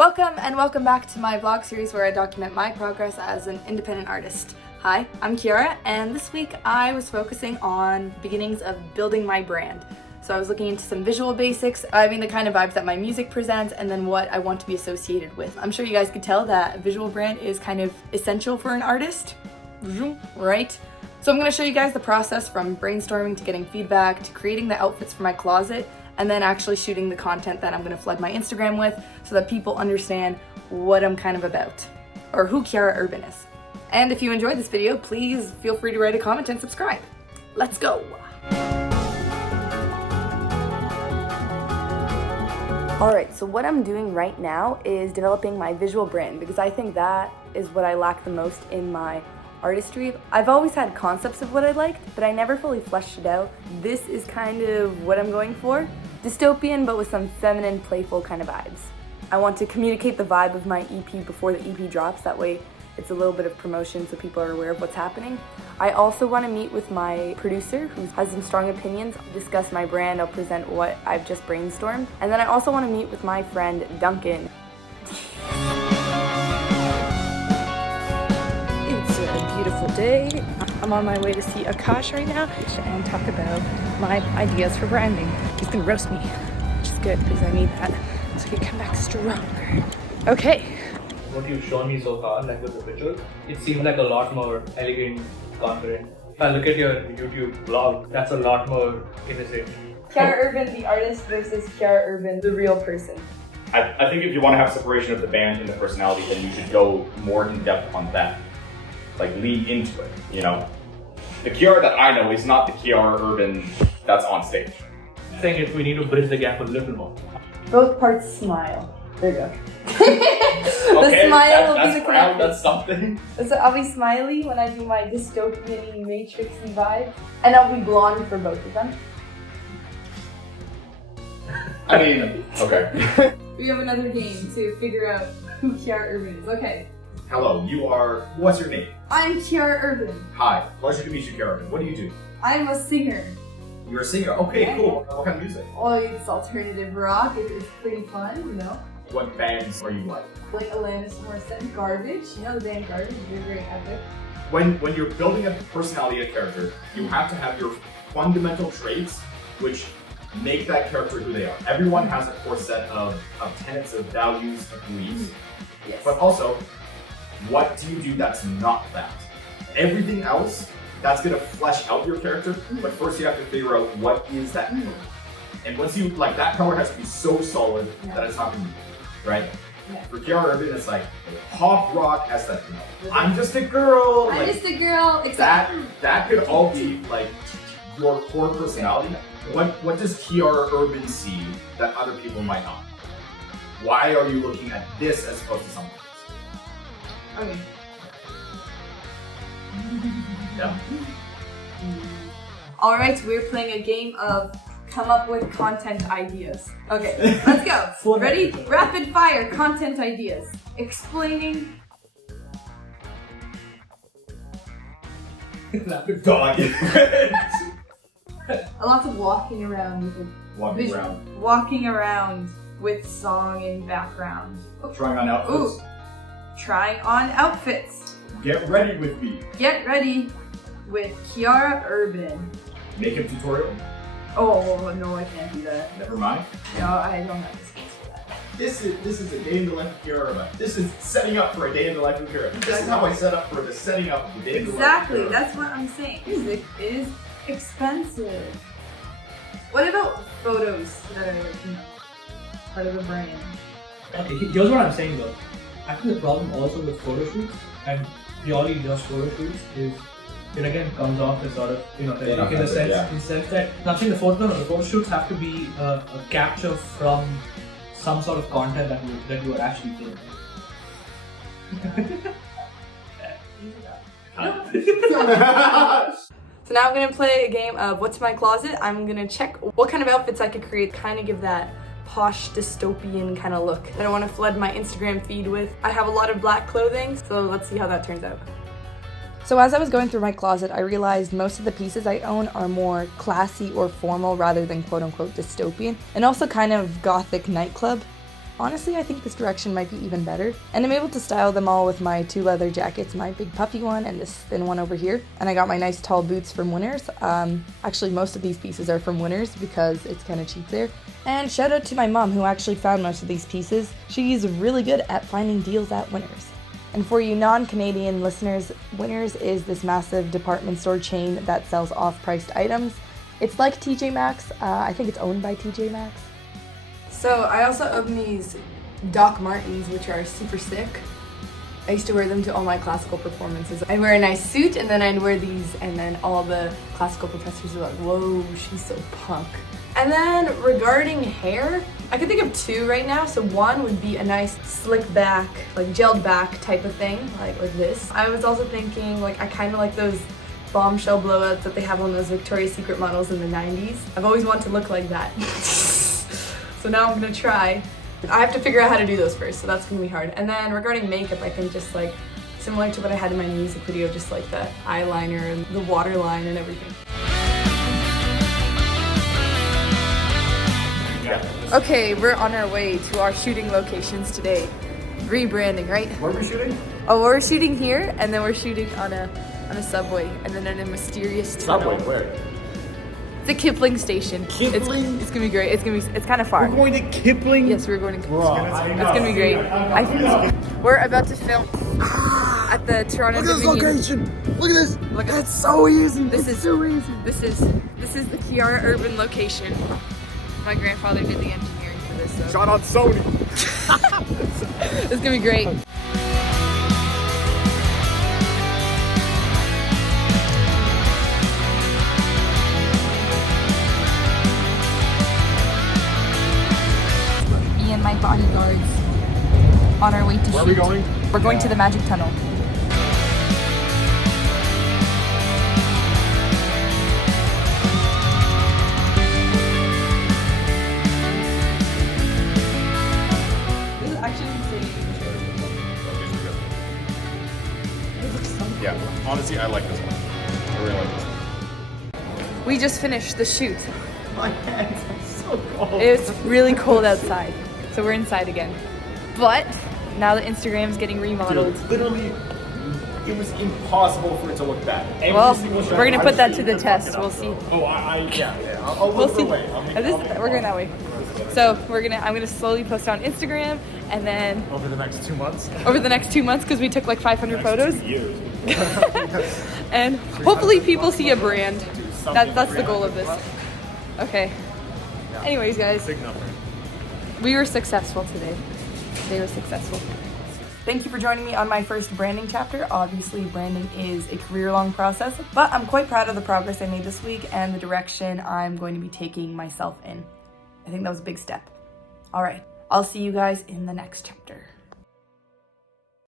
Welcome back to my vlog series where I document my progress as an independent artist. Hi, I'm Kiara, and this week I was focusing on beginnings of building my brand. So I was looking into some visual basics, the kind of vibes that my music presents, and then what I want to be associated with. I'm sure you guys could tell that a visual brand is kind of essential for an artist, right? So I'm going to show you guys the process from brainstorming to getting feedback to creating the outfits for my closet, and then actually shooting the content that I'm going to flood my Instagram with so that people understand what I'm kind of about, or who Kiara Urban is. And if you enjoyed this video, please feel free to write a comment and subscribe. Let's go! Alright, so what I'm doing right now is developing my visual brand because I think that is what I lack the most in my artistry. I've always had concepts of what I liked, but I never fully fleshed it out. This is kind of what I'm going for. Dystopian, but with some feminine, playful kind of vibes. I want to communicate the vibe of my EP before the EP drops, that way it's a little bit of promotion so people are aware of what's happening. I also want to meet with my producer who has some strong opinions, discuss my brand, I'll present what I've just brainstormed, and then I also want to meet with my friend Duncan. It's a beautiful day. I'm on my way to see Akash right now and talk about my ideas for branding. He's gonna roast me, which is good because I need that so I can come back stronger. Okay. What you've shown me so far, like with the visual, it seems like a lot more elegant, confident. If I look at your YouTube vlog, that's a lot more innocent. Kiara Urban, the artist, versus Kiara Urban, the real person. I think if you want to have separation of the band and the personality, then you should go more in depth on that. Like lean into it, you know? The Kiara that I know is not the Kiara Urban that's on stage. I think if we need to bridge the gap a little more. Both parts smile. There you go. Okay, the smile will that's be the proud, connection. that's something. So I'll be smiley when I do my dystopian matrixy vibe, and I'll be blonde for both of them. I mean, okay. We have another game to figure out who Kiara Urban is. Okay. Hello, what's your name? I'm Kiara Urban. Hi, pleasure to meet you, Kiara Urban. What do you do? I'm a singer. You're a singer? Okay, Yeah. cool. What kind of music? Oh, it's alternative rock. It's pretty fun, you know. What bands are you like? Like Alanis Morissette, Garbage. You know the band Garbage? They're very epic. When you're building a personality, a character, you have to have your fundamental traits which make that character who they are. Everyone has a core set of tenets, of values, of beliefs. Yes. But also, what do you do that's not that? Everything else, that's gonna flesh out your character, but first you have to figure out what is that color. And once you, that color has to be so solid that it's not gonna be, right? Yeah. For Kiara Urban, it's like pop rock has that, I'm just a girl. I'm just a girl. Exactly. That could all be your core personality. What does Kiara Urban see that other people might not? Why are you looking at this as opposed to something else? Okay. Yeah. Alright, we're playing a game of come up with content ideas. Okay, let's go. Ready? Rapid fire content ideas. Explaining. Dog. A lot of walking around with walking around with song in background. Trying on outfits. Ooh. Trying on outfits. Get ready with me. Get ready with Kiara Urban. Makeup tutorial. Oh no, I can't do that. Never mind. No, I don't have the skills for that. This is a day in the life of Kiara Urban. This is setting up for a day in the life of Kiara. This is how I set up for the setting up of the day in the life of Kiara. Exactly, that's what I'm saying. Music is expensive. What about photos that are, part of the brand? Okay, here's what I'm saying though. I think the problem also with photo shoots and purely just photo shoots is it again comes off as sort of, in the sense that I'm saying the photo shoots have to be a capture from some sort of content that you are actually doing. So now I'm gonna play a game of what's my closet. I'm gonna check what kind of outfits I could create, kind of give that posh dystopian kind of look that I want to flood my Instagram feed with. I have a lot of black clothing, so let's see how that turns out. So as I was going through my closet, I realized most of the pieces I own are more classy or formal rather than quote-unquote dystopian, and also kind of gothic nightclub. honestly, I think this direction might be even better. And I'm able to style them all with my 2 leather jackets, my big puffy one and this thin one over here. And I got my nice tall boots from Winners. Actually, most of these pieces are from Winners because it's kind of cheap there. And shout out to my mom who actually found most of these pieces. She's really good at finding deals at Winners. And for you non-Canadian listeners, Winners is this massive department store chain that sells off-priced items. It's like TJ Maxx. I think it's owned by TJ Maxx. So I also own these Doc Martens, which are super sick. I used to wear them to all my classical performances. I'd wear a nice suit and then I'd wear these and then all the classical professors were like, whoa, she's so punk. And then regarding hair, I can think of 2 right now. So one would be a nice slick back, like gelled back type of thing, like this. I was also thinking, like, I kind of like those bombshell blowouts that they have on those Victoria's Secret models in the 90s. I've always wanted to look like that. So now I'm gonna try. I have to figure out how to do those first, so that's gonna be hard. And then regarding makeup, I think just like similar to what I had in my music video, just like the eyeliner and the waterline and everything. Okay, we're on our way to our shooting locations today. Rebranding, right? Where are we shooting? Oh, we're shooting here, and then we're shooting on a subway, and then in a mysterious tunnel. Subway, where? The Kipling station. Kipling? It's gonna be great. It's kind of far. We're going to Kipling? Yes, we're going to Kipling. Bro, It's gonna be great. I think we're about to film at the Toronto Dominion. Look at this location. Look at this. Look at it's so easy. This is so easy. This is the Kiara Urban location. My grandfather did the engineering for this. So. Shot on Sony. It's gonna be great. Me and my bodyguards on our way to shoot. Where are we going? We're going to the Magic Tunnel. Yeah, honestly, I like this one. I really like this one. We just finished the shoot. My hands are so cold. It's really cold outside, so we're inside again. But now that Instagram's getting remodeled. Dude, literally, it was impossible for it to look bad. Every Well, single shot, we're gonna I put was that to shooting the this test. fucking We'll up. see. Oh, yeah. I'll We'll look see. the way. We're going that way. So I'm gonna slowly post on Instagram, and then Over the next 2 months? over the next 2 months, because we took like 500 photos, 2 years. and hopefully people see a brand. That's the goal of this. Okay. Anyways, guys, Big number. we were successful today. They were successful. Thank you for joining me on my first branding chapter. Obviously, branding is a career-long process, but I'm quite proud of the progress I made this week and the direction I'm going to be taking myself in. I think that was a big step. All right, I'll see you guys in the next chapter.